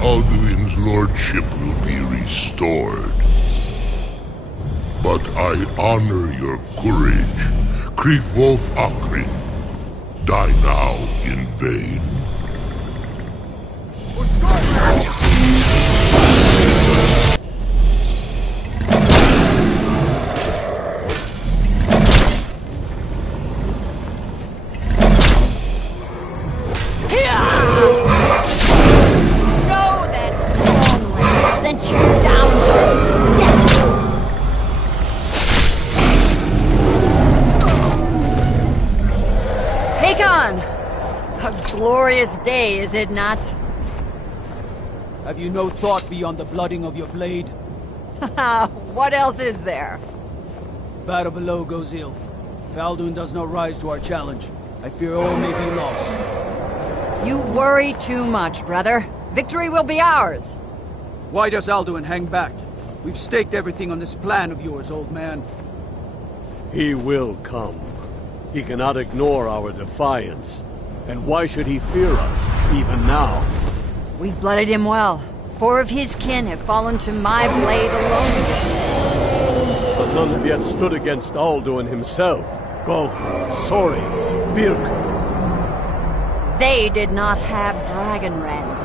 Alduin's lordship will be restored. But I honor your courage. Krigwolf Akrin. Die now in vain. For Skyrim! Glorious day, is it not? Have you no thought beyond the blooding of your blade? What else is there? Battle below goes ill. If Alduin does not rise to our challenge, I fear all may be lost. You worry too much, brother. Victory will be ours. Why does Alduin hang back? We've staked everything on this plan of yours, old man. He will come. He cannot ignore our defiance. And why should he fear us, even now? We've blooded him well. 4 of his kin have fallen to my blade alone. But none have yet stood against Alduin himself. Walkthrought, Sori, Birka. They did not have Dragonrend.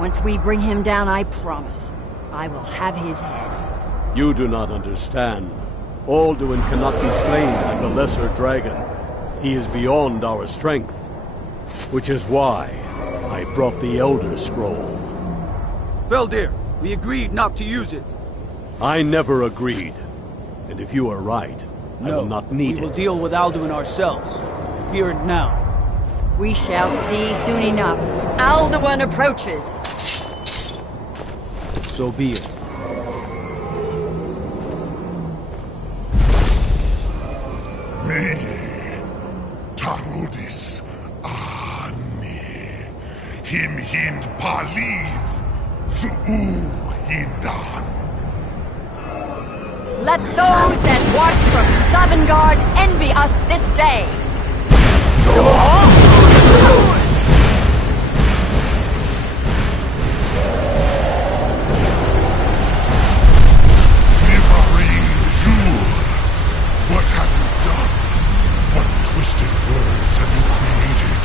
Once we bring him down, I promise, I will have his head. You do not understand. Alduin cannot be slain by the lesser dragon. He is beyond our strength. Which is why I brought the Elder Scroll. Feldir, we agreed not to use it. I never agreed. And if you are right, I will not need it. We will deal with Alduin ourselves. Here and now. We shall see soon enough. Alduin approaches. So be it. Meye, Tarudis, Him hind paliv, Zuu hindan. Let those that watch from Sovngarde envy us this day. Nivarin Jur, what have you done? What twisted words have you created?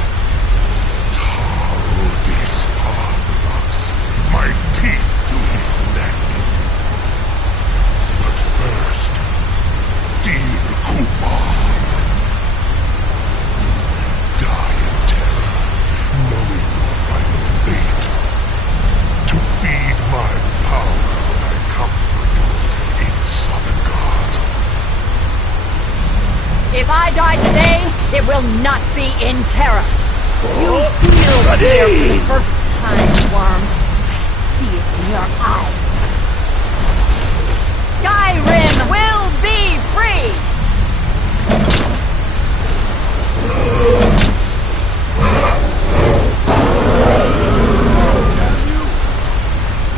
This Orthodox, my teeth to his neck. But first, dear Kumar, die in terror, knowing your final fate. To feed my power when I come for you in Sovngarde. If I die today, it will not be in terror. You feel fear for the first time, Worm. I see it in your eyes. Skyrim will be free!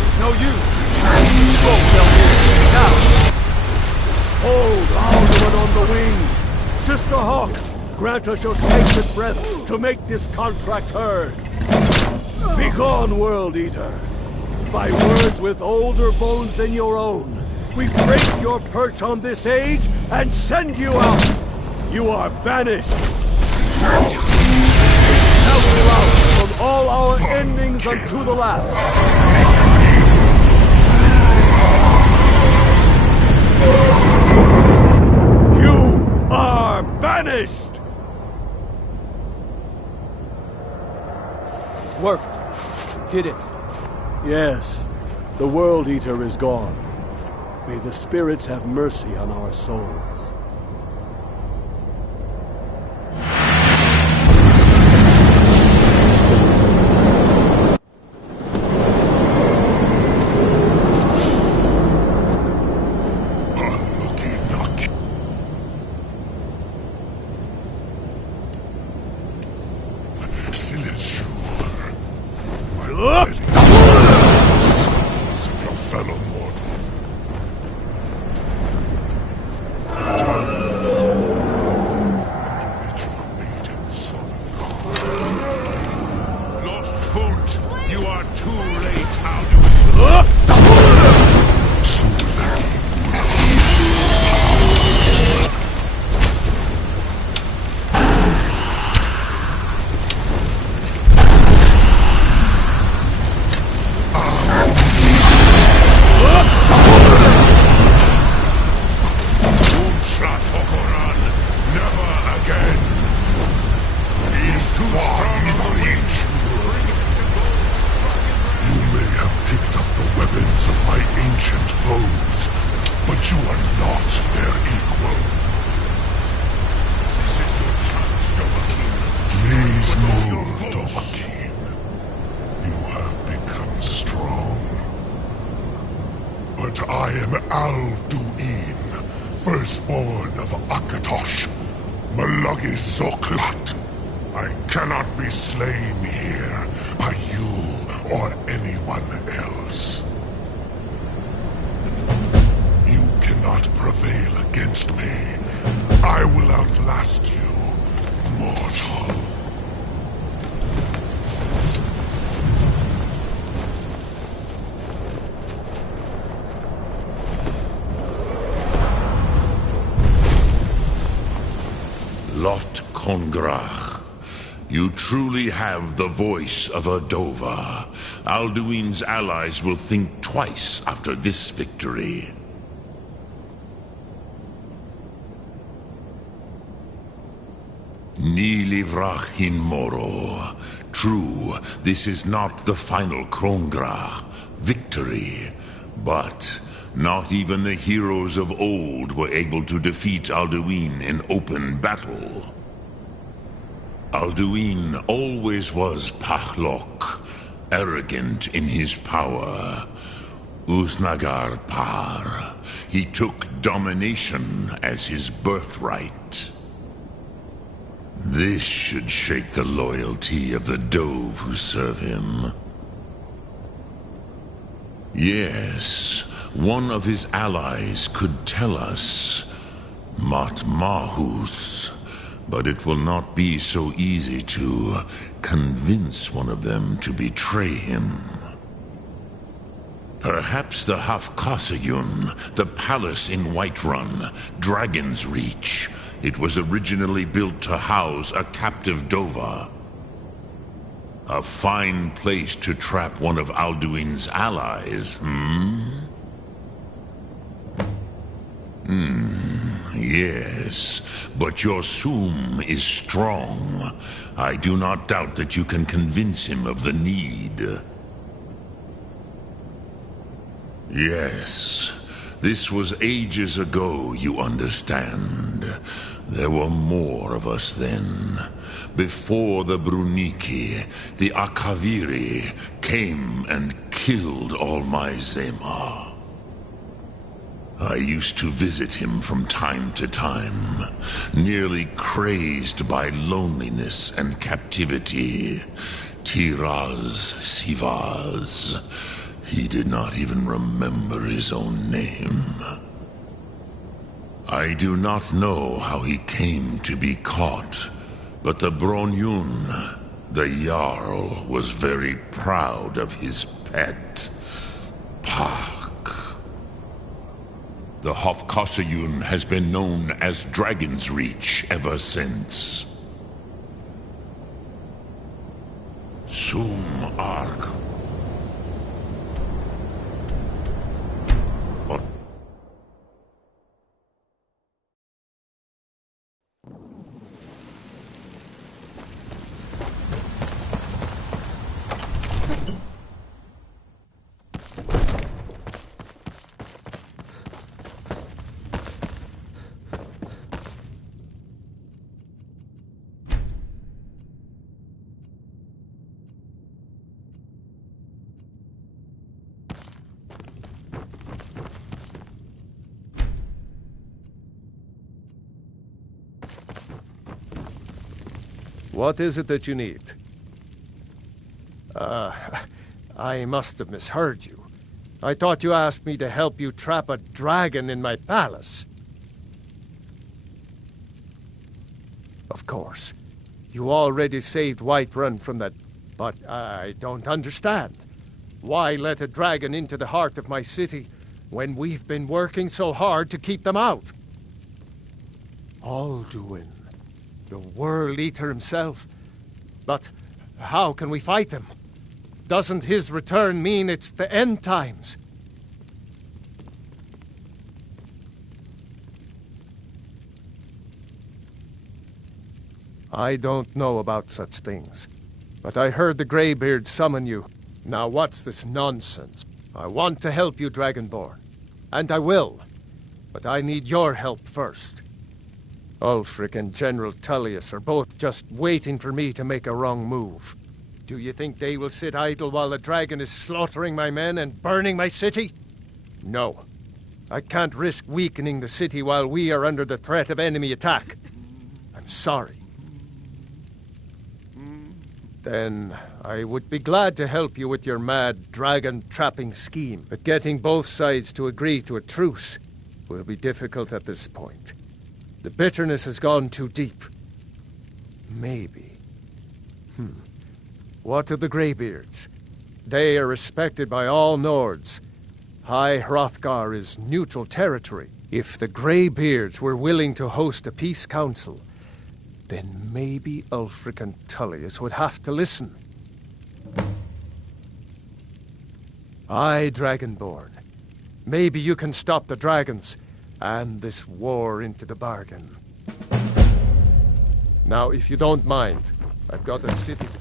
It's no use. The scroll fell here. Now! Hold Alduin on the wing! Sister Hawk, grant us your sacred breath to make this contract heard. Begone, World Eater. By words with older bones than your own, we break your perch on this age and send you out. You are banished. Out from all our endings unto the last. You are banished. Worked. Did it. Yes, the World Eater is gone. May the spirits have mercy on our souls. Souls of your fellow mortal. ancient foes, but you are not their equal. This is your chance, Dovahkiin. Please move, Dovahkiin. You have become strong. But I am Alduin, firstborn of Akatosh, Malagi Zoklat. I cannot be slain here by you or anyone else. You cannot prevail against me. I will outlast you, mortal. Lot Kongrach, you truly have the voice of a Dova. Alduin's allies will think twice after this victory. Ni livrach hin moro. True, this is not the final Kongrach victory, but not even the heroes of old were able to defeat Alduin in open battle. Alduin always was Pachlok, arrogant in his power. Uznagar Par. He took domination as his birthright. This should shake the loyalty of the Dove who serve him. Yes, one of his allies could tell us, Matmahus, but it will not be so easy to convince one of them to betray him. Perhaps the Hafkasayun, the palace in Whiterun, Dragon's Reach. It was originally built to house a captive Dova. A fine place to trap one of Alduin's allies, Yes, but your Sum is strong. I do not doubt that you can convince him of the need. Yes, this was ages ago, you understand. There were more of us then. Before the Bruniki, the Akaviri came and killed all my Zema. I used to visit him from time to time, nearly crazed by loneliness and captivity. Tiraz Sivaz. He did not even remember his own name. I do not know how he came to be caught, but the Bronyun, the Jarl, was very proud of his pet, Pak. The Hofkasayun has been known as Dragon's Reach ever since. Sum Ark. What is it that you need? I must have misheard you. I thought you asked me to help you trap a dragon in my palace. Of course. You already saved Whiterun from that, but I don't understand. Why let a dragon into the heart of my city when we've been working so hard to keep them out? Alduin, the World Eater himself. But how can we fight him? Doesn't his return mean it's the end times? I don't know about such things, but I heard the Greybeard summon you. Now what's this nonsense? I want to help you, Dragonborn. And I will. But I need your help first. Ulfric and General Tullius are both just waiting for me to make a wrong move. Do you think they will sit idle while the dragon is slaughtering my men and burning my city? No. I can't risk weakening the city while we are under the threat of enemy attack. I'm sorry. Then I would be glad to help you with your mad dragon-trapping scheme, but getting both sides to agree to a truce will be difficult at this point. The bitterness has gone too deep. Maybe. What of the Greybeards? They are respected by all Nords. High Hrothgar is neutral territory. If the Greybeards were willing to host a peace council, then maybe Ulfric and Tullius would have to listen. Aye, Dragonborn. Maybe you can stop the dragons, and this war into the bargain. Now, if you don't mind, I've got a city to...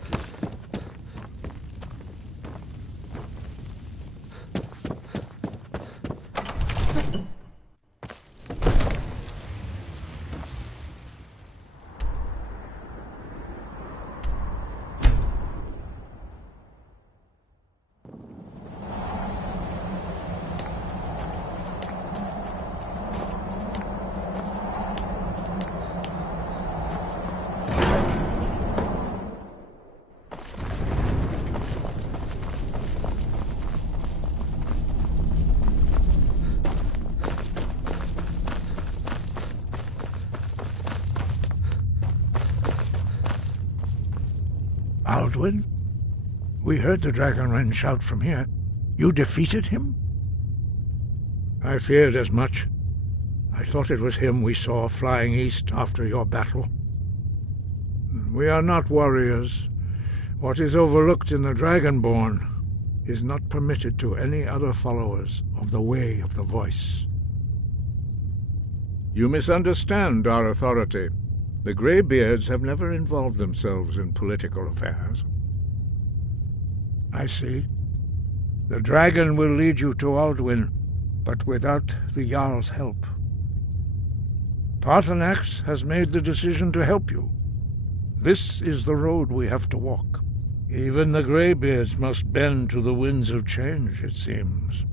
Alduin? We heard the Dragonren shout from here. You defeated him? I feared as much. I thought it was him we saw flying east after your battle. We are not warriors. What is overlooked in the Dragonborn is not permitted to any other followers of the Way of the Voice. You misunderstand our authority. The Greybeards have never involved themselves in political affairs. I see. The dragon will lead you to Alduin, but without the Jarl's help. Paarthurnax has made the decision to help you. This is the road we have to walk. Even the Greybeards must bend to the winds of change, it seems.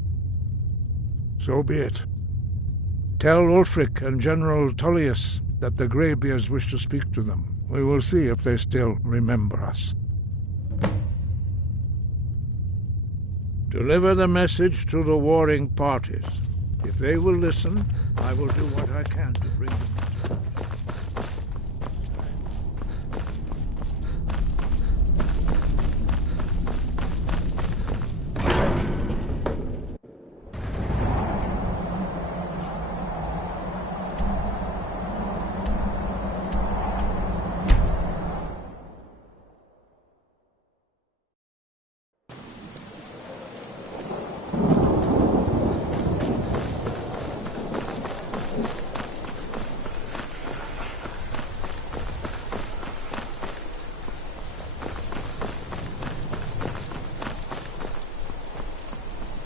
So be it. Tell Ulfric and General Tullius that the Greybeards wish to speak to them. We will see if they still remember us. Deliver the message to the warring parties. If they will listen, I will do what I can to bring them.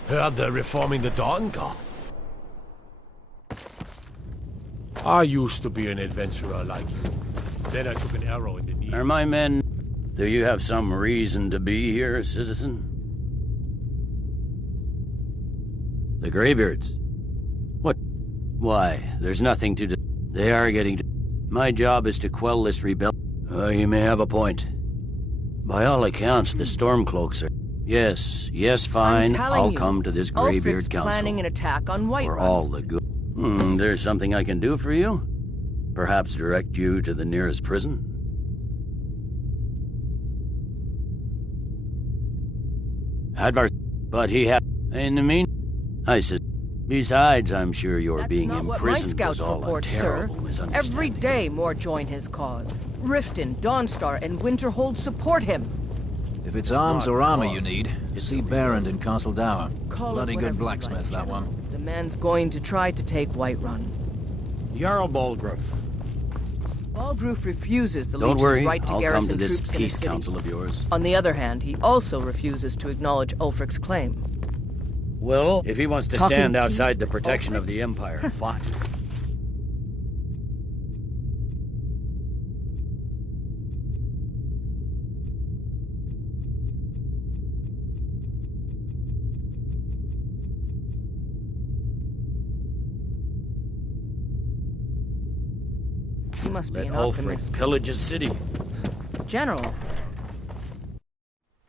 Heard they're reforming the Dawn Guard. I used to be an adventurer like you. Then I took an arrow in the knee. Are my men... Do you have some reason to be here, citizen? The Greybeards? What? Why, there's nothing to do. They are getting to... My job is to quell this rebellion. You may have a point. By all accounts, the Stormcloaks are... Yes, fine. I'll come to this Greybeard Ulfric's Council. Planning an attack on Whiterun. For all the good. There's something I can do for you? Perhaps direct you to the nearest prison? Hadvar, but he had... In the mean... I said... Besides, I'm sure your being imprisoned was all a terrible misunderstanding. Every day more join his cause. Riften, Dawnstar, and Winterhold support him. If it's arms or armor you need, you see Barrand in Castle Dower. Bloody good blacksmith, that one. The man's going to try to take Whiterun. Jarl Balgruuf. Balgruuf refuses the Don't Legion's worry, right to I'll come garrison to this troops in peace the city. council of yours. On the other hand, he also refuses to acknowledge Ulfric's claim. Well, if he wants to Talking stand peace outside the with protection Ulfric? of the Empire, fine. You must be Let an Ulfric alchemist. pillage his city. General,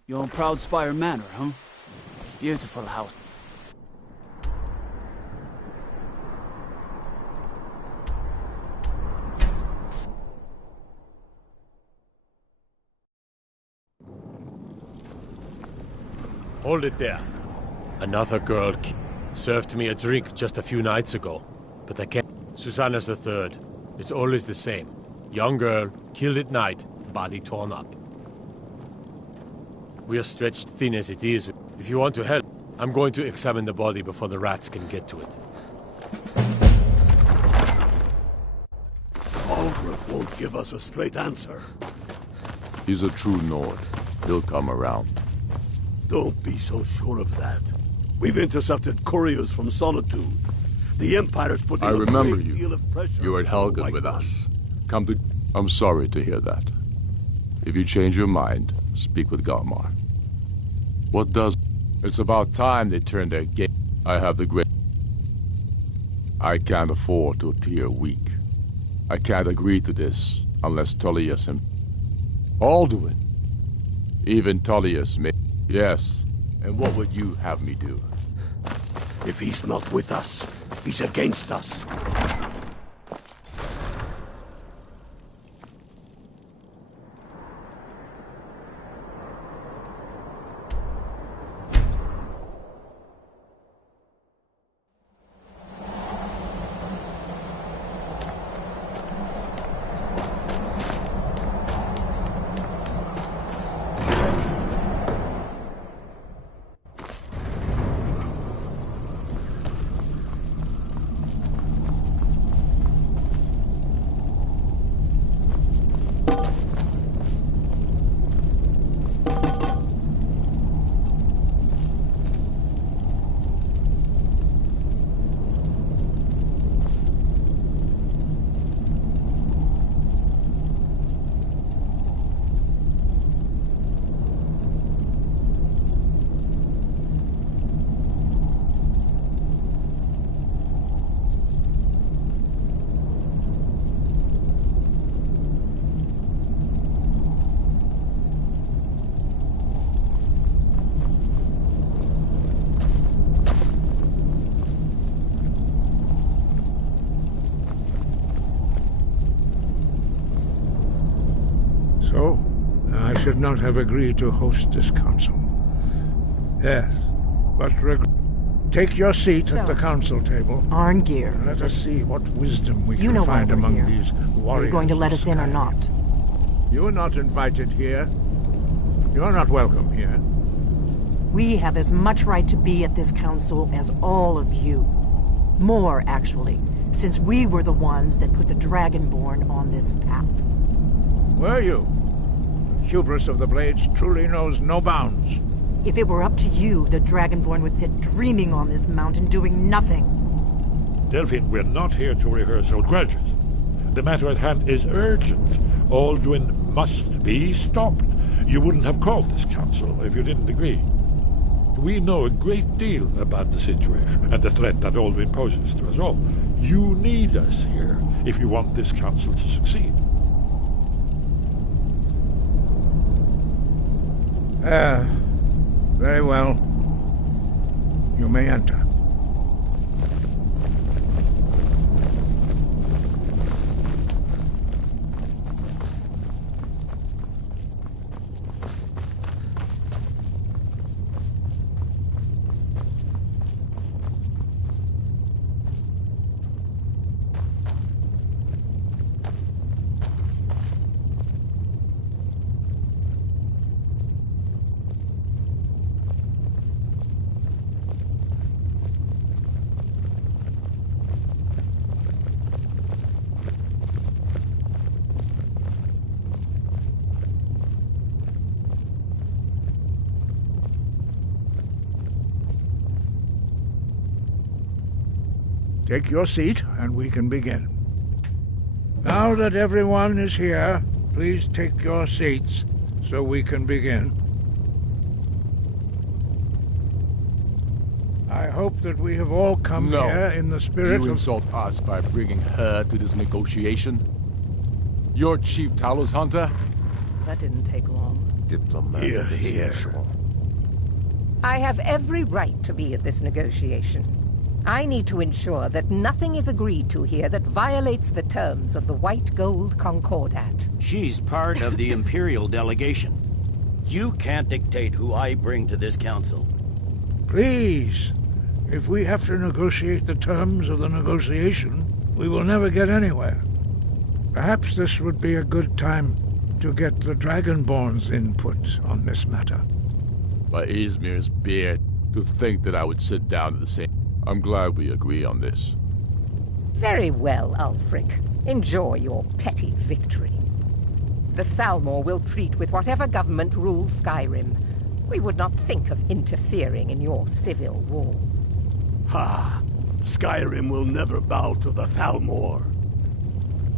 You own Proud Spire Manor, huh? Beautiful house. Hold it there. Another girl served me a drink just a few nights ago, but I can't. Susanna's the third. It's always the same. Young girl, killed at night, body torn up. We are stretched thin as it is. If you want to help, I'm going to examine the body before the rats can get to it. Ulfric won't give us a straight answer. He's a true Nord. He'll come around. Don't be so sure of that. We've intercepted couriers from Solitude. The Empire's putting I remember a great deal you. of pressure. You were at on the Helgen White with One. us. Come to... I'm sorry to hear that. If you change your mind, speak with Galmar. What does... It's about time they turned their gate. I have the great... I can't afford to appear weak. I can't agree to this unless Tullius and... Alduin. Even Tullius may... Yes. And what would you have me do? If he's not with us, he's against us. So, I should not have agreed to host this council. Yes, but take your seat at the council table. Arngeir. Let us see what wisdom we You can know why find we're among here. these Are warriors. you going to let of us in or Skyrim. not? You are not invited here. You are not welcome here. We have as much right to be at this council as all of you. More, actually, since we were the ones that put the Dragonborn on this path. Were you? Hubris of the Blades truly knows no bounds. If it were up to you, the Dragonborn would sit dreaming on this mountain doing nothing. Delphine, we're not here to rehearse old grudges. The matter at hand is urgent. Alduin must be stopped. You wouldn't have called this council if you didn't agree. We know a great deal about the situation and the threat that Alduin poses to us all. You need us here if you want this council to succeed. Very well. You may enter. Take your seat, and we can begin. Now that everyone is here, please take your seats, so we can begin. I hope that we have all come here in the spirit You of... insult us by bringing her to this negotiation? You're Chief Talos Hunter? That didn't take long. Diplomatic as usual. I have every right to be at this negotiation. I need to ensure that nothing is agreed to here that violates the terms of the White Gold Concordat. She's part of the Imperial delegation. You can't dictate who I bring to this council. Please, if we have to negotiate the terms of the negotiation, we will never get anywhere. Perhaps this would be a good time to get the Dragonborn's input on this matter. By Izmir's beard, to think that I would sit down at the same... I'm glad we agree on this. Very well, Ulfric. Enjoy your petty victory. The Thalmor will treat with whatever government rules Skyrim. We would not think of interfering in your civil war. Ha! Skyrim will never bow to the Thalmor.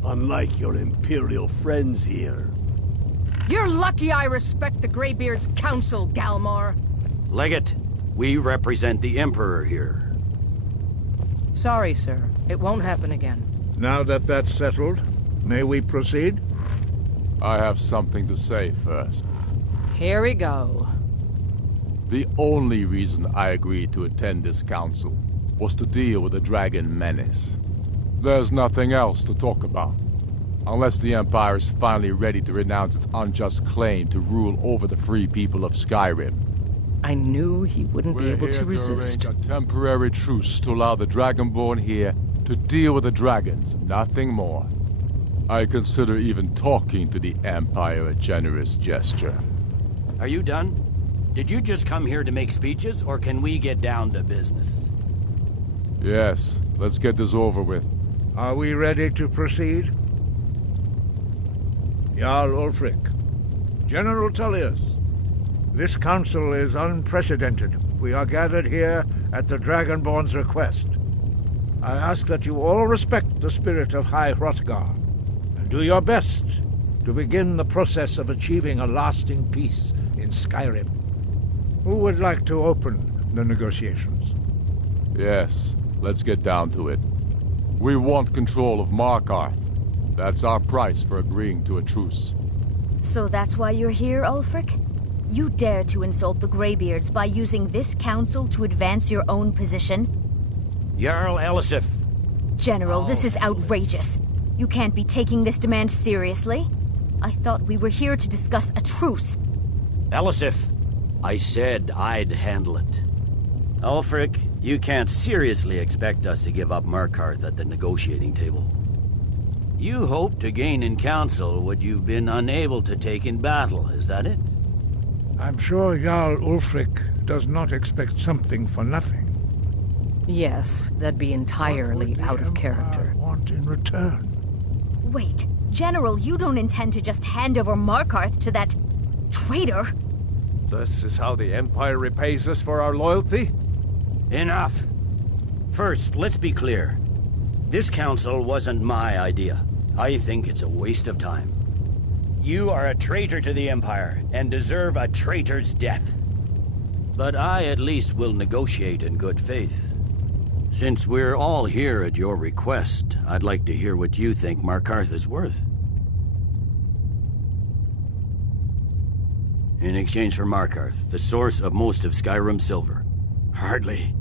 Unlike your Imperial friends here. You're lucky I respect the Greybeard's counsel, Galmar. Legate, we represent the Emperor here. Sorry, sir. It won't happen again. Now that that's settled, may we proceed? I have something to say first. Here we go. The only reason I agreed to attend this council was to deal with the dragon menace. There's nothing else to talk about. Unless the Empire is finally ready to renounce its unjust claim to rule over the free people of Skyrim. I knew he wouldn't be able to resist. We're here to arrange a temporary truce to allow the Dragonborn here to deal with the dragons, nothing more. I consider even talking to the Empire a generous gesture. Are you done? Did you just come here to make speeches, or can we get down to business? Yes, let's get this over with. Are we ready to proceed? Jarl Ulfric, General Tullius, this council is unprecedented. We are gathered here at the Dragonborn's request. I ask that you all respect the spirit of High Hrothgar, and do your best to begin the process of achieving a lasting peace in Skyrim. Who would like to open the negotiations? Yes, let's get down to it. We want control of Markarth. That's our price for agreeing to a truce. So that's why you're here, Ulfric? You dare to insult the Greybeards by using this council to advance your own position? Jarl Elisif. General, this is outrageous. You can't be taking this demand seriously. I thought we were here to discuss a truce. Elisif, I said I'd handle it. Ulfric, you can't seriously expect us to give up Markarth at the negotiating table. You hope to gain in council what you've been unable to take in battle, is that it? I'm sure Jarl Ulfric does not expect something for nothing. Yes, that'd be entirely out of character. Want in return? Wait, General, you don't intend to just hand over Markarth to that traitor? This is how the Empire repays us for our loyalty? Enough. First, let's be clear. This council wasn't my idea. I think it's a waste of time. You are a traitor to the Empire, and deserve a traitor's death. But I at least will negotiate in good faith. Since we're all here at your request, I'd like to hear what you think Markarth is worth. In exchange for Markarth, the source of most of Skyrim's silver. Hardly.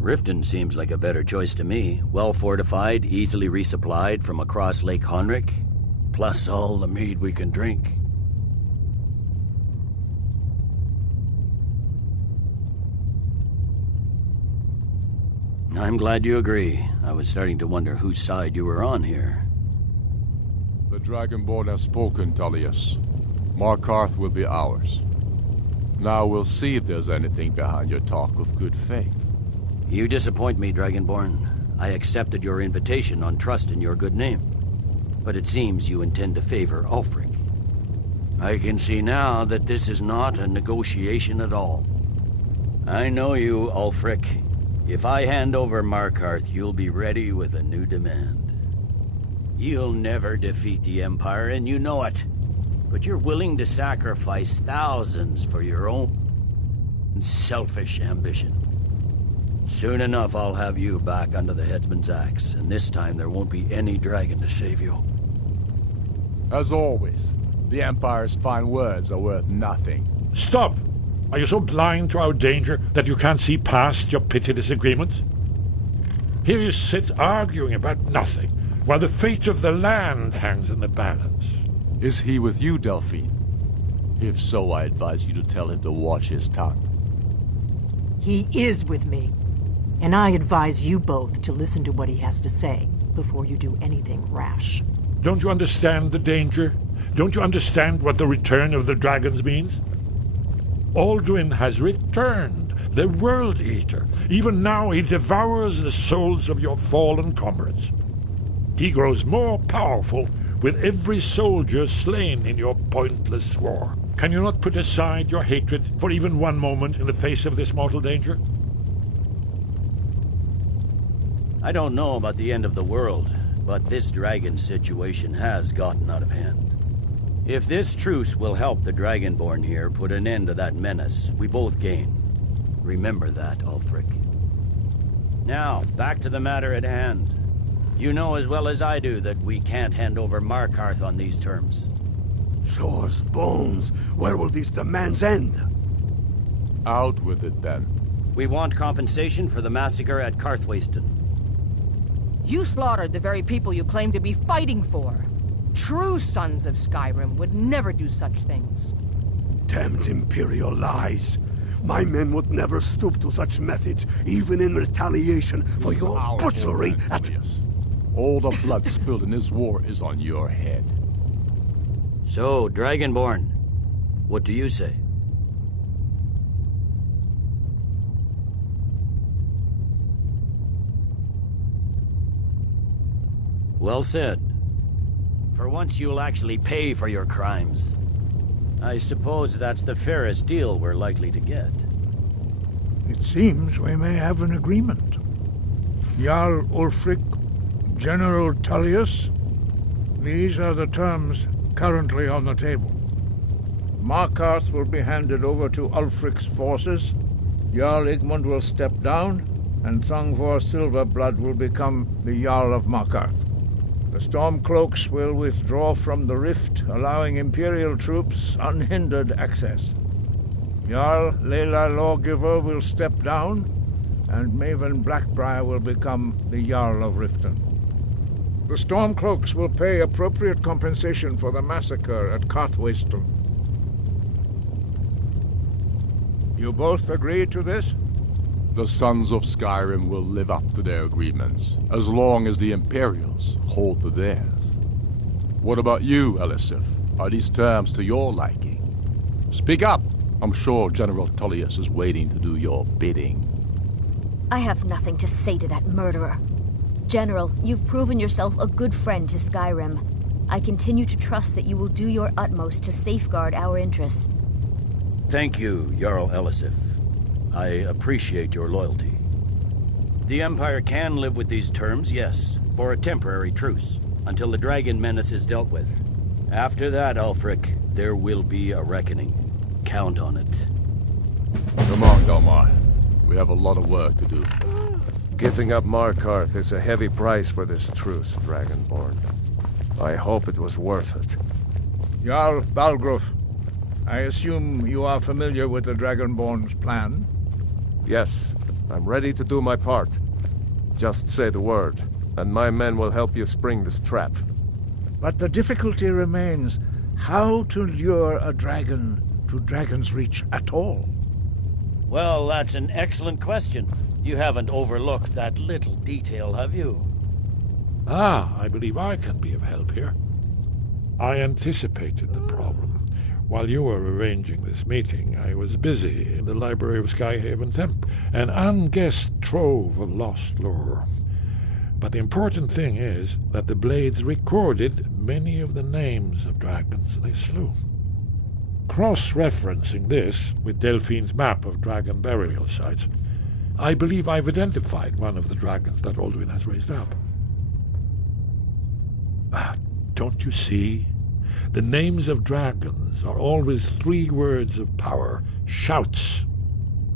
Riften seems like a better choice to me. Well-fortified, easily resupplied from across Lake Honric, plus all the mead we can drink. I'm glad you agree. I was starting to wonder whose side you were on here. The Dragonborn has spoken, Tullius. Markarth will be ours. Now we'll see if there's anything behind your talk of good faith. You disappoint me, Dragonborn. I accepted your invitation on trust in your good name. But it seems you intend to favor Ulfric. I can see now that this is not a negotiation at all. I know you, Ulfric. If I hand over Markarth, you'll be ready with a new demand. You'll never defeat the Empire, and you know it. But you're willing to sacrifice thousands for your own selfish ambition. Soon enough, I'll have you back under the headsman's axe, and this time there won't be any dragon to save you. As always, the Empire's fine words are worth nothing. Stop! Are you so blind to our danger that you can't see past your petty disagreements? Here you sit arguing about nothing, while the fate of the land hangs in the balance. Is he with you, Delphine? If so, I advise you to tell him to watch his tongue. He is with me. And I advise you both to listen to what he has to say before you do anything rash. Don't you understand the danger? Don't you understand what the return of the dragons means? Alduin has returned, the World Eater. Even now he devours the souls of your fallen comrades. He grows more powerful with every soldier slain in your pointless war. Can you not put aside your hatred for even one moment in the face of this mortal danger? I don't know about the end of the world, but this dragon situation has gotten out of hand. If this truce will help the Dragonborn here put an end to that menace, we both gain. Remember that, Ulfric. Now, back to the matter at hand. You know as well as I do that we can't hand over Markarth on these terms. Shores, bones, where will these demands end? Out with it, then. We want compensation for the massacre at Karthwasten. You slaughtered the very people you claim to be fighting for. True sons of Skyrim would never do such things. Damned Imperial lies. My men would never stoop to such methods, even in retaliation for your butchery at... All the blood spilled in this war is on your head. So, Dragonborn, what do you say? Well said. For once you'll actually pay for your crimes. I suppose that's the fairest deal we're likely to get. It seems we may have an agreement. Jarl Ulfric, General Tullius, these are the terms currently on the table. Markarth will be handed over to Ulfric's forces, Jarl Igmund will step down, and Thongvor Silverblood will become the Jarl of Markarth. The Stormcloaks will withdraw from the rift, allowing Imperial troops unhindered access. Jarl Layla Lawgiver will step down, and Maven Blackbriar will become the Jarl of Riften. The Stormcloaks will pay appropriate compensation for the massacre at Karthwasten. You both agree to this? The Sons of Skyrim will live up to their agreements, as long as the Imperials hold to theirs. What about you, Elisif? Are these terms to your liking? Speak up! I'm sure General Tullius is waiting to do your bidding. I have nothing to say to that murderer. General, you've proven yourself a good friend to Skyrim. I continue to trust that you will do your utmost to safeguard our interests. Thank you, Jarl Elisif. I appreciate your loyalty. The Empire can live with these terms, yes, for a temporary truce, until the dragon menace is dealt with. After that, Ulfric, there will be a reckoning. Count on it. Come on, Galmar. We have a lot of work to do. Giving up Markarth is a heavy price for this truce, Dragonborn. I hope it was worth it. Jarl Balgruf, I assume you are familiar with the Dragonborn's plan? Yes, I'm ready to do my part. Just say the word, and my men will help you spring this trap. But the difficulty remains how to lure a dragon to Dragon's Reach at all. Well, that's an excellent question. You haven't overlooked that little detail, have you? I believe I can be of help here. I anticipated the problem. While you were arranging this meeting, I was busy in the library of Skyhaven Temp, an unguessed trove of lost lore. But the important thing is that the Blades recorded many of the names of dragons they slew. Cross-referencing this with Delphine's map of dragon burial sites, I believe I've identified one of the dragons that Alduin has raised up. Don't you see? The names of dragons are always 3 words of power, shouts.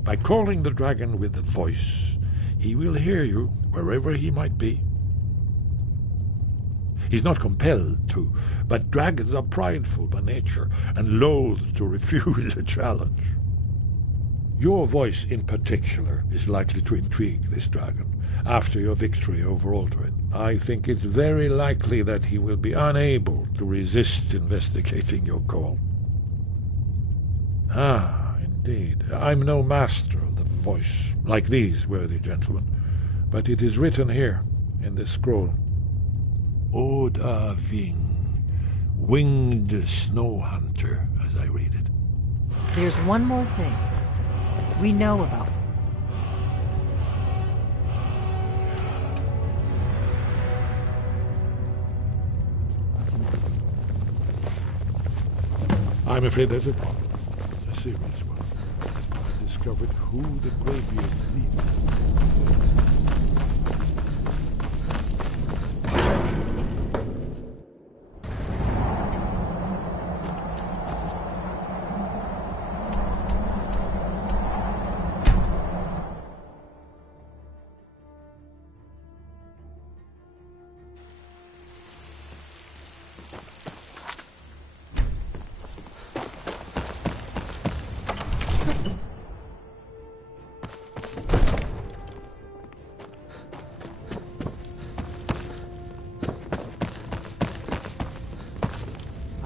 By calling the dragon with a voice, he will hear you wherever he might be. He's not compelled to, but dragons are prideful by nature and loath to refuse a challenge. Your voice in particular is likely to intrigue this dragon after your victory over Alduin. I think it's very likely that he will be unable to resist investigating your call. Ah, indeed. I'm no master of the voice, like these worthy gentlemen, but it is written here in this scroll. Oda Ving, winged snow hunter, as I read it. There's one more thing we know about. I'm afraid there's a problem. A serious one. I discovered who the Greybeard leads.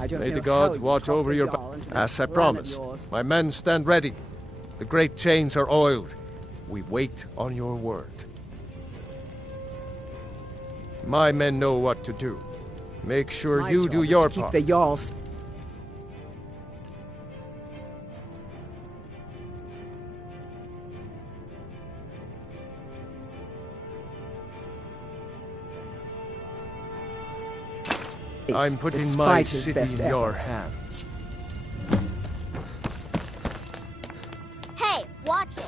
May the gods watch over your back. As I promised, my men stand ready. The great chains are oiled. We wait on your word. My men know what to do. Make sure you do your part. Keep the Jarls. I'm putting my city in your hands. Hey, watch it!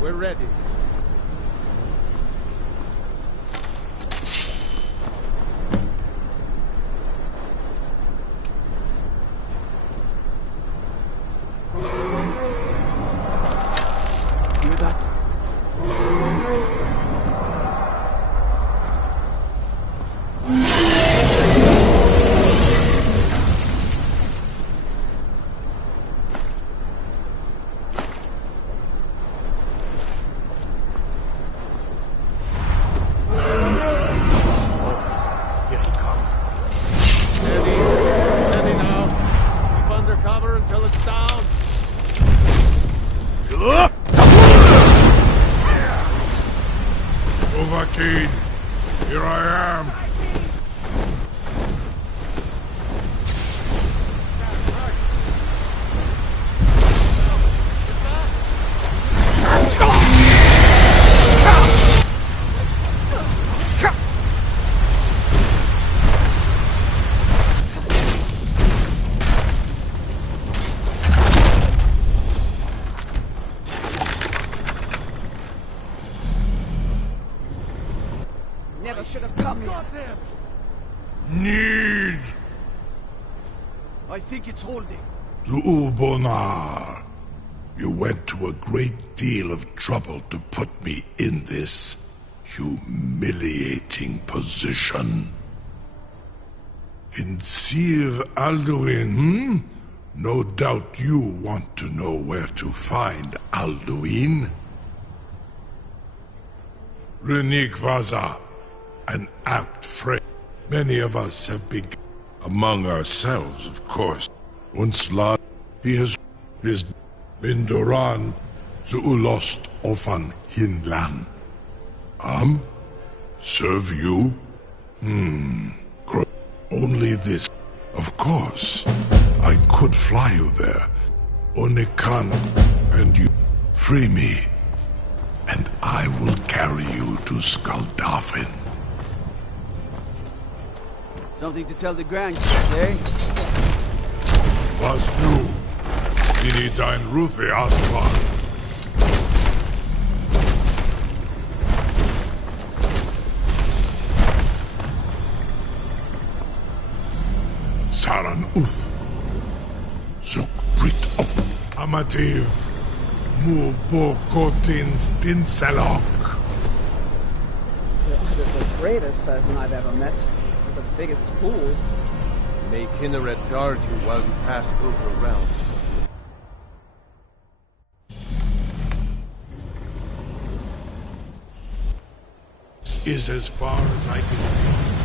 We're ready. Hear that? Here I am. Never should have come here. Need I think it's holding. Zuubonar. You went to a great deal of trouble to put me in this humiliating position. In Sir Alduin, No doubt you want to know where to find Alduin. Renik Vaza, an apt friend. Many of us have been among ourselves, of course. Unslad, he has Bindoran, Zuulost Ofan Hinlan. Serve you? this. Of course, I could fly you there. Onekan, and you free me, and I will carry you to Skaldafin. Something to tell the grandkids, eh? Was du? Dini dein Ruthi Aslan. Saran Uth. Zuk Brit of Amativ. Mu Bokotin Stinselok. The bravest person I've ever met. The biggest fool. May Kinneret guard you while you pass through her realm. This is as far as I can take.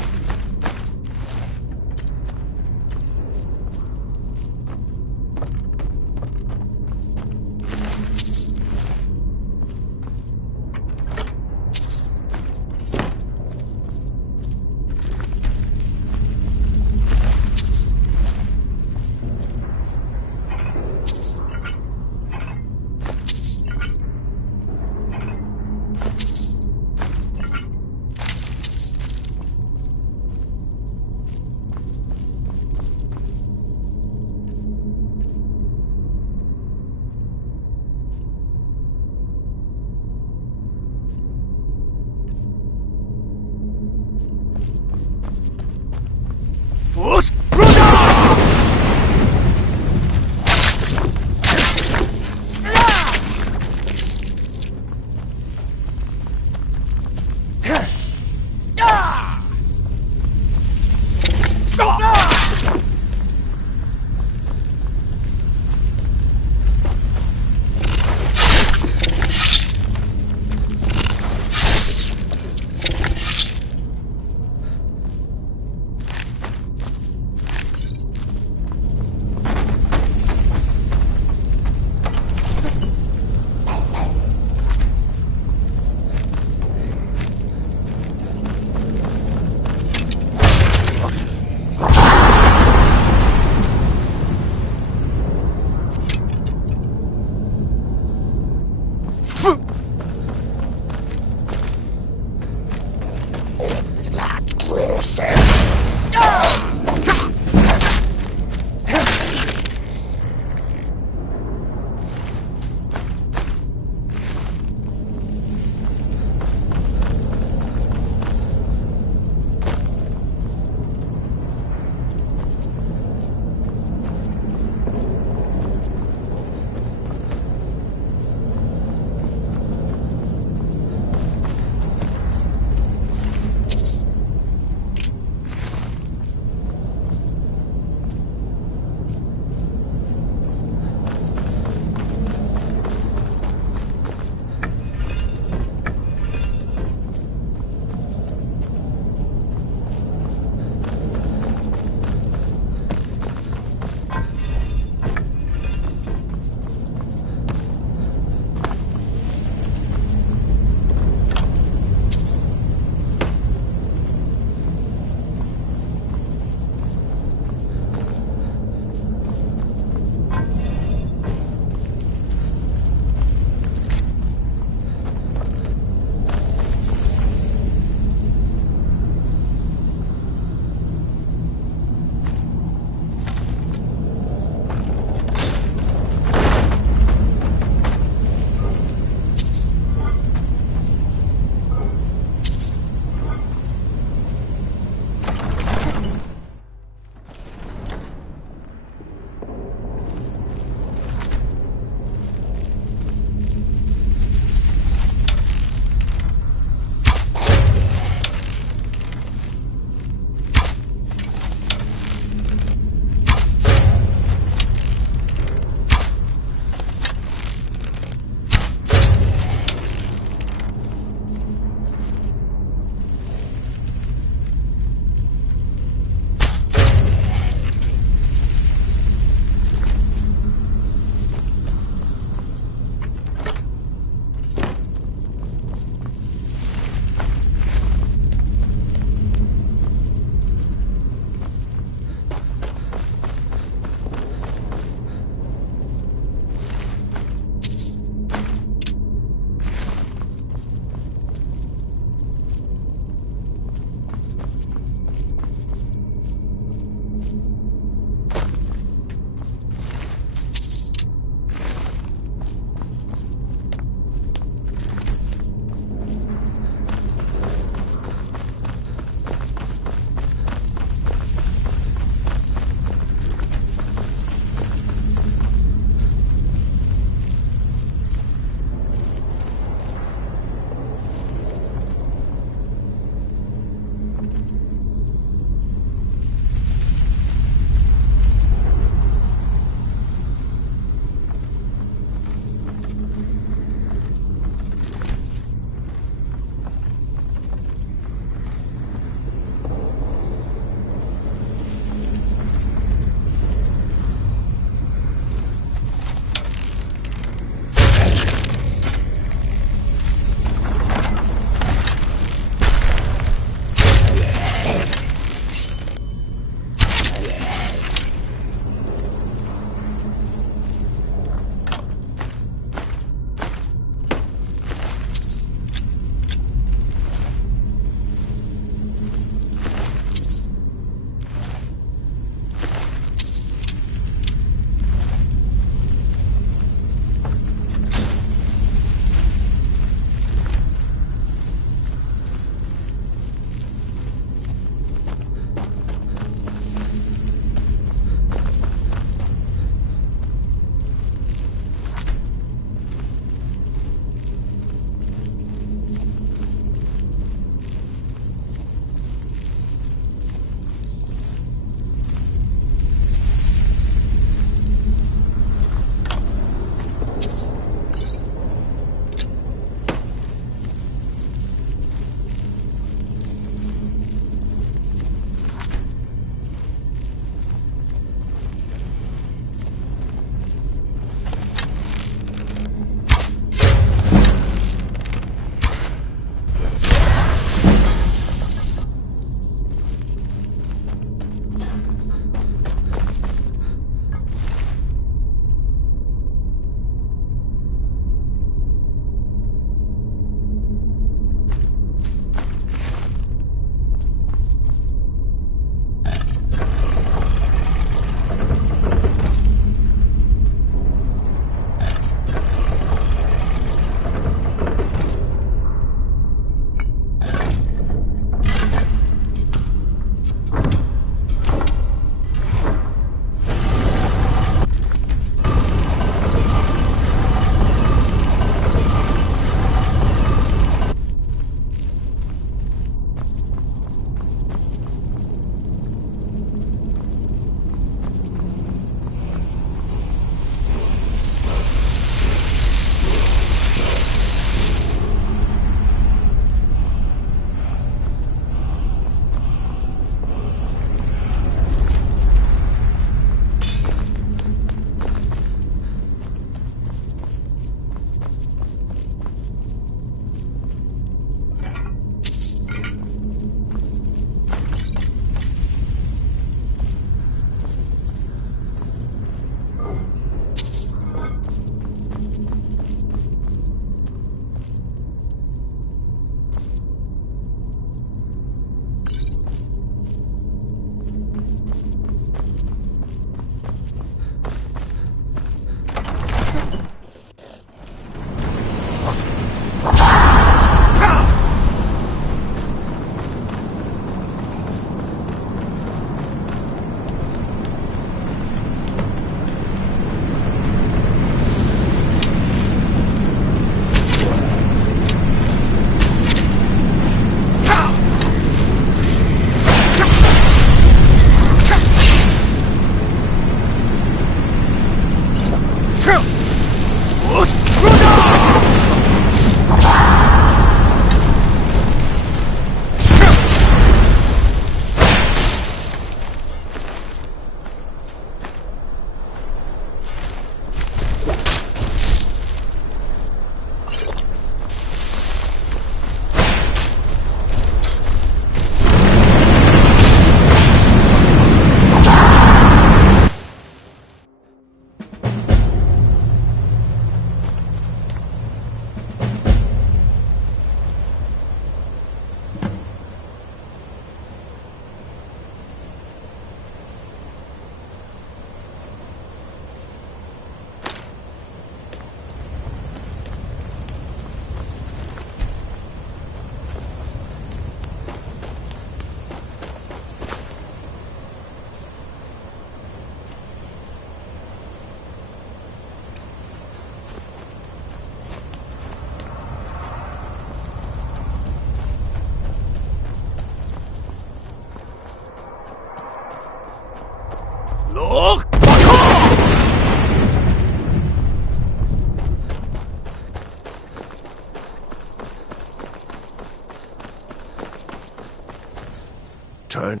Turn.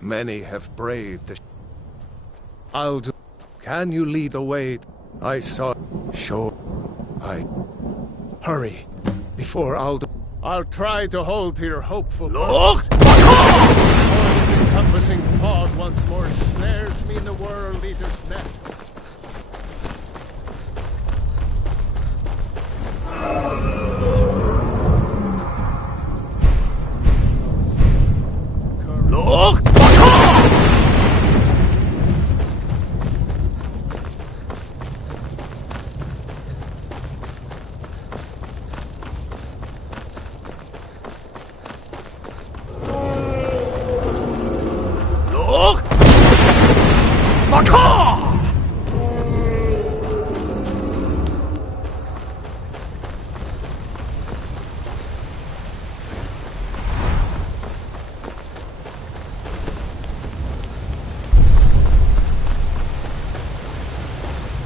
Many have braved the... I'll do... Can you lead the way? I saw... Sure. Hurry. Before I'll try to hold to your hopeful... Look! Before this encompassing fog once more snares me in the World Eater's net. Look!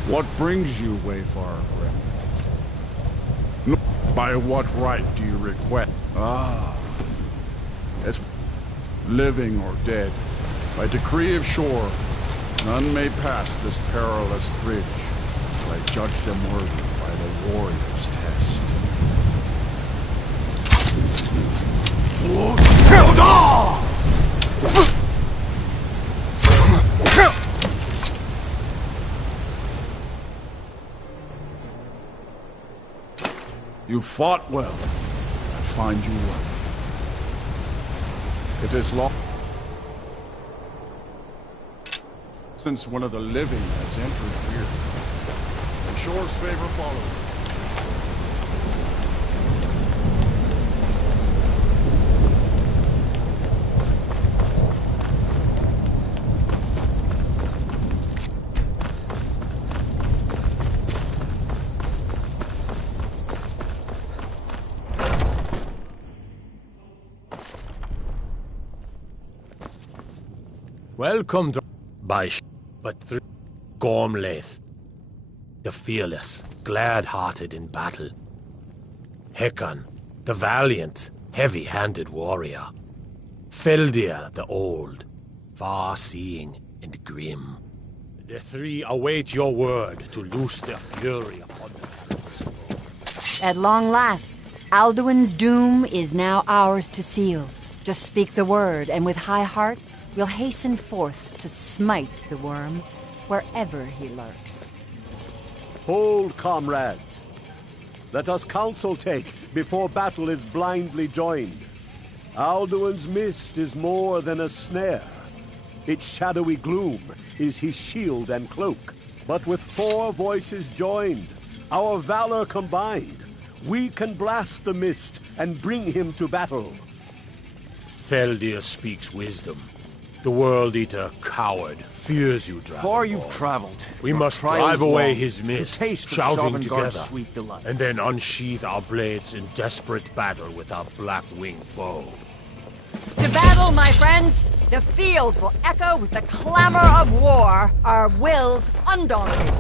What brings you, Wayfarer Grim? By what right do you request? It's living or dead. By decree of shore, none may pass this perilous bridge till I judge them worthy by the warrior's test. You fought well. I find you well. It is long since one of the living has entered here. And shore's favor follows. Welcome to... but through Gormlaith, the fearless, glad-hearted in battle. Hecon, the valiant, heavy-handed warrior. Feldir, the old, far-seeing and grim. The three await your word to loose their fury upon them. At long last, Alduin's doom is now ours to seal. Just speak the word, and with high hearts, we'll hasten forth to smite the worm wherever he lurks. Hold, comrades. Let us counsel take before battle is blindly joined. Alduin's mist is more than a snare. Its shadowy gloom is his shield and cloak. But with 4 voices joined, our valor combined, we can blast the mist and bring him to battle. Feldir speaks wisdom. The World Eater, coward, fears you, Dragon. Far you've traveled. We must drive away his mist, shouting together, and then unsheath our blades in desperate battle with our black-winged foe. To battle, my friends! The field will echo with the clamor of war, our wills undaunted.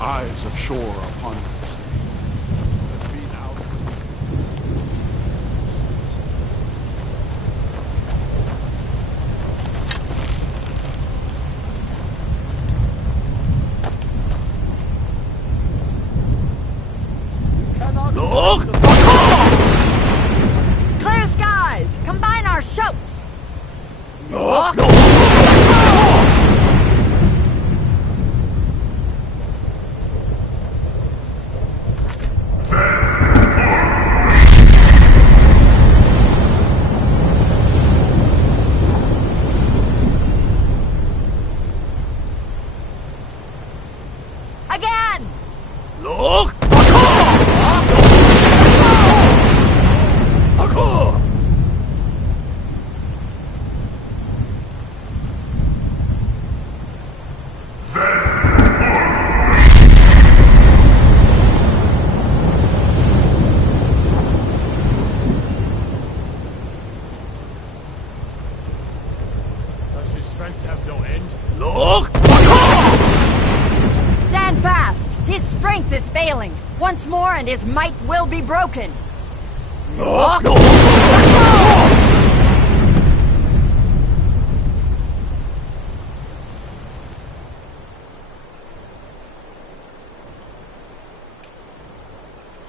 eyes of shore upon us. The feet out. Look! Clear skies! Combine our shouts! No! Again! Look! Does his strength have no end? Look! Stand fast! His strength is failing. Once more and his might will be broken. Look!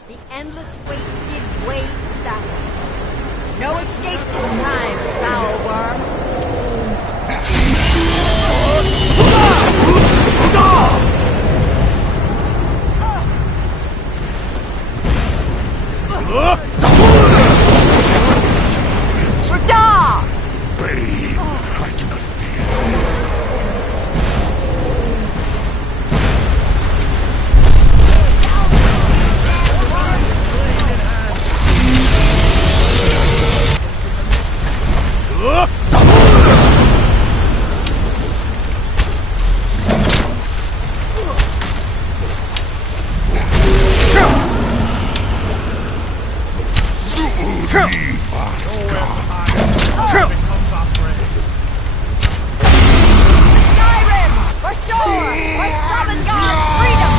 The endless weight gives way to battle. No escape this time, foul worm. I do not fear. Skyrim! For sure! For Southern God's freedom!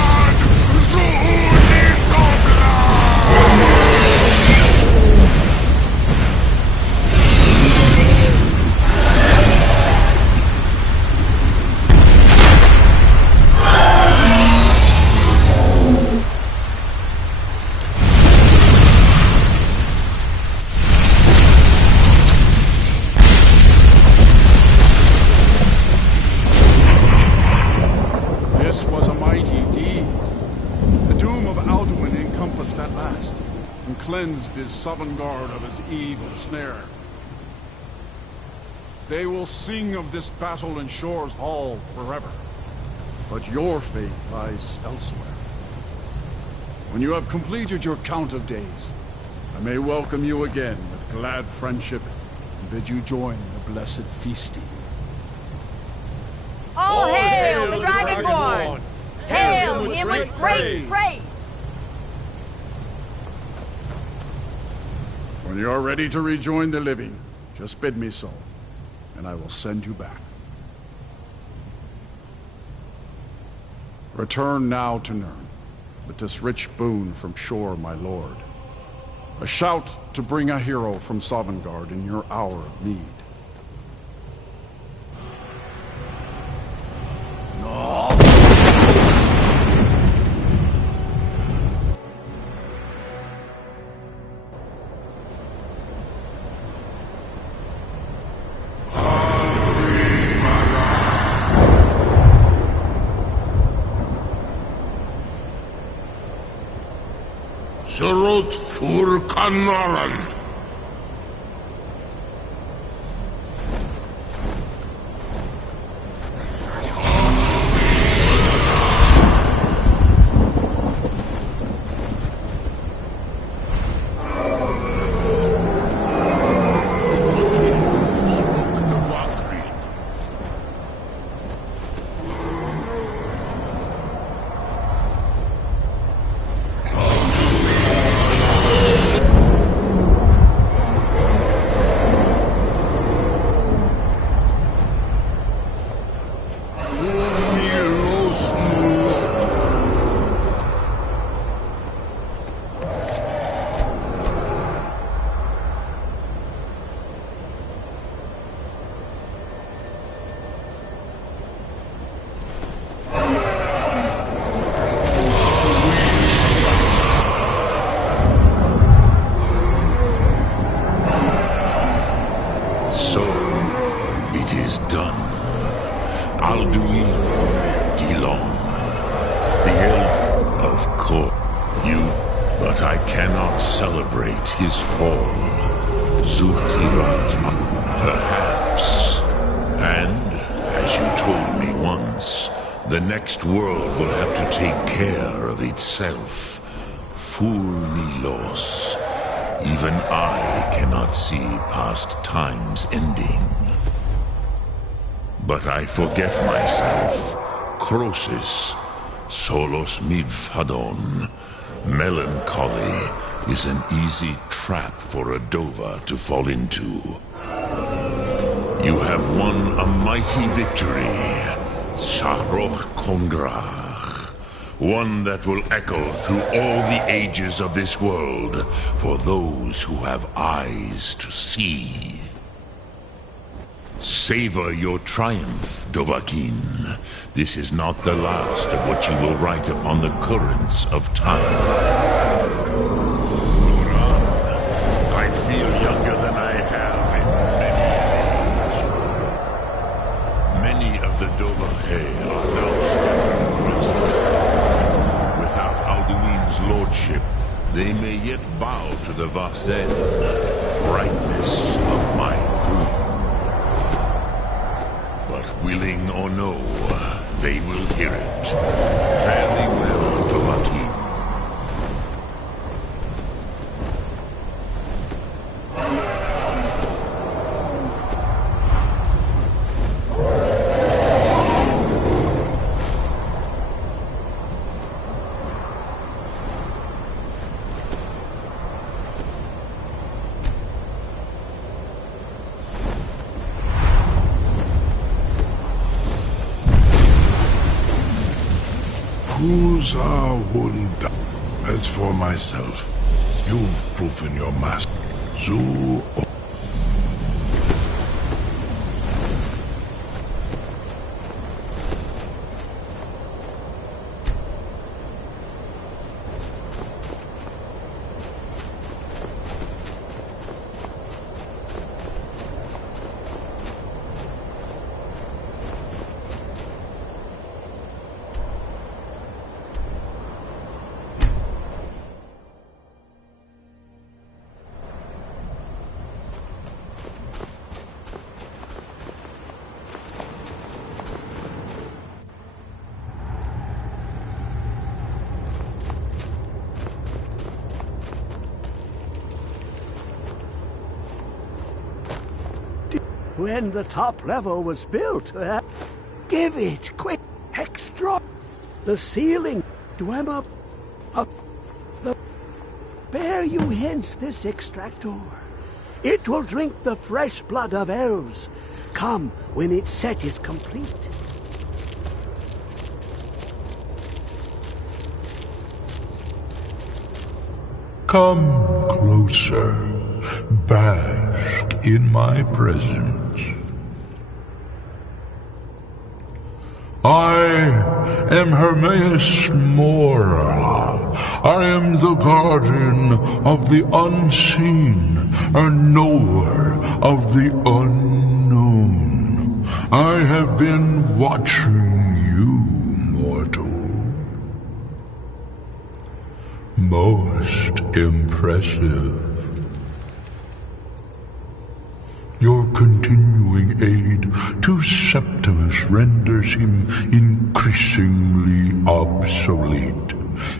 This was a mighty deed. The doom of Alduin encompassed at last, and cleansed his Sovngarde of his evil snare. They will sing of this battle in Shore's Hall forever. But your fate lies elsewhere. When you have completed your count of days, I may welcome you again with glad friendship and bid you join the blessed feasting. All hail the Dragonborn! Hail him with great praise! When you are ready to rejoin the living, just bid me so, and I will send you back. Return now to Nirn, with this rich boon from Shore, my lord. A shout to bring a hero from Sovngarde in your hour of need. Surot fur Kanaran. done. Alduin Dilon. The elf, of course, but I cannot celebrate his fall. Zultiras, perhaps. And, as you told me once, the next world will have to take care of itself. Fool me, Los. Even I cannot see past time's ending. But I forget myself. Crosis, solos midfadon. Melancholy is an easy trap for a Dova to fall into. You have won a mighty victory, Shahroch Kondrach. One that will echo through all the ages of this world for those who have eyes to see. Savor your triumph, Dovahkiin. This is not the last of what you will write upon the currents of time. Goran, I feel younger than I have in many an age. Many of the Dovahkiin are now scattered across this land. Without Alduin's lordship, they may yet bow to the Vasen, brightness of my throne. But willing or no, they will hear it. Fare thee well, Dovahkiin. As for myself, you've proven your master. When the top level was built, give it quick, extra. The ceiling, dwem up, bear you hence this extractor. It will drink the fresh blood of elves. Come when its set is complete. Come closer, bask in my presence. I am Hermaeus Mora. I am the guardian of the unseen, a knower of the unknown. I have been watching you, mortal. Most impressive. Your continuing aid to Septimus renders him increasingly obsolete.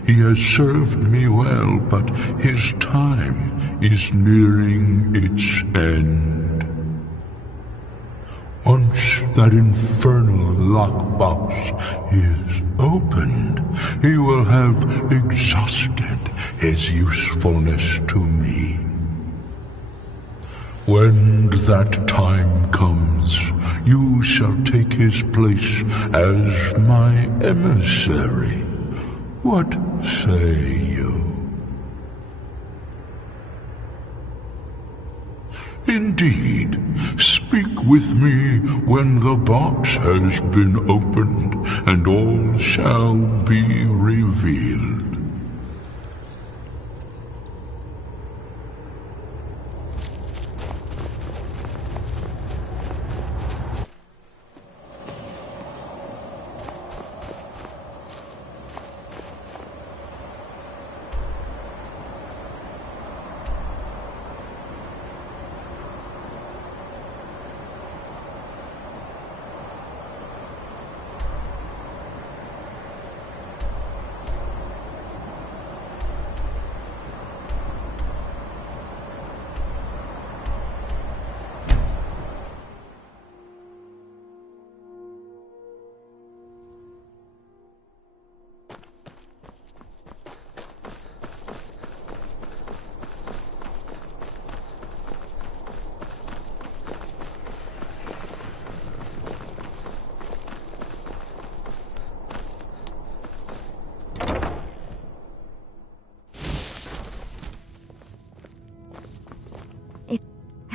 He has served me well, but his time is nearing its end. Once that infernal lockbox is opened, he will have exhausted his usefulness to me. When that time comes, you shall take his place as my emissary. What say you? Indeed, speak with me when the box has been opened, and all shall be revealed.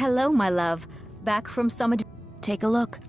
Hello, my love. Back from some... Take a look.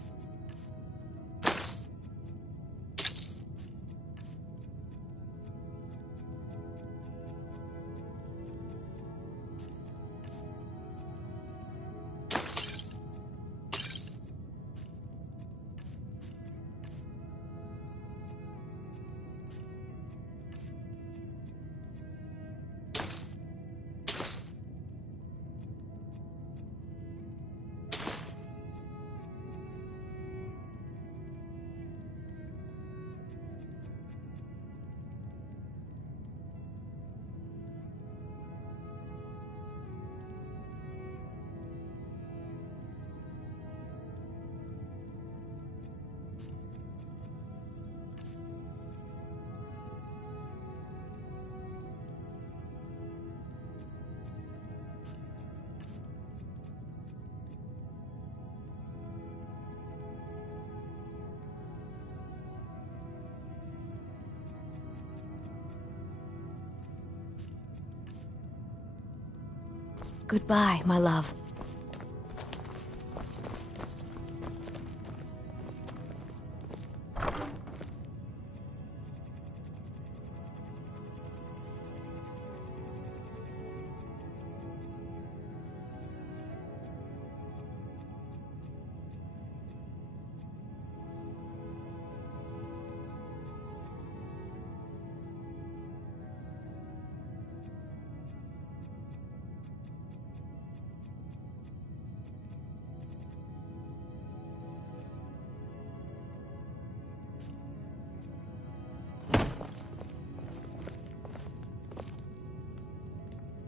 Goodbye, my love.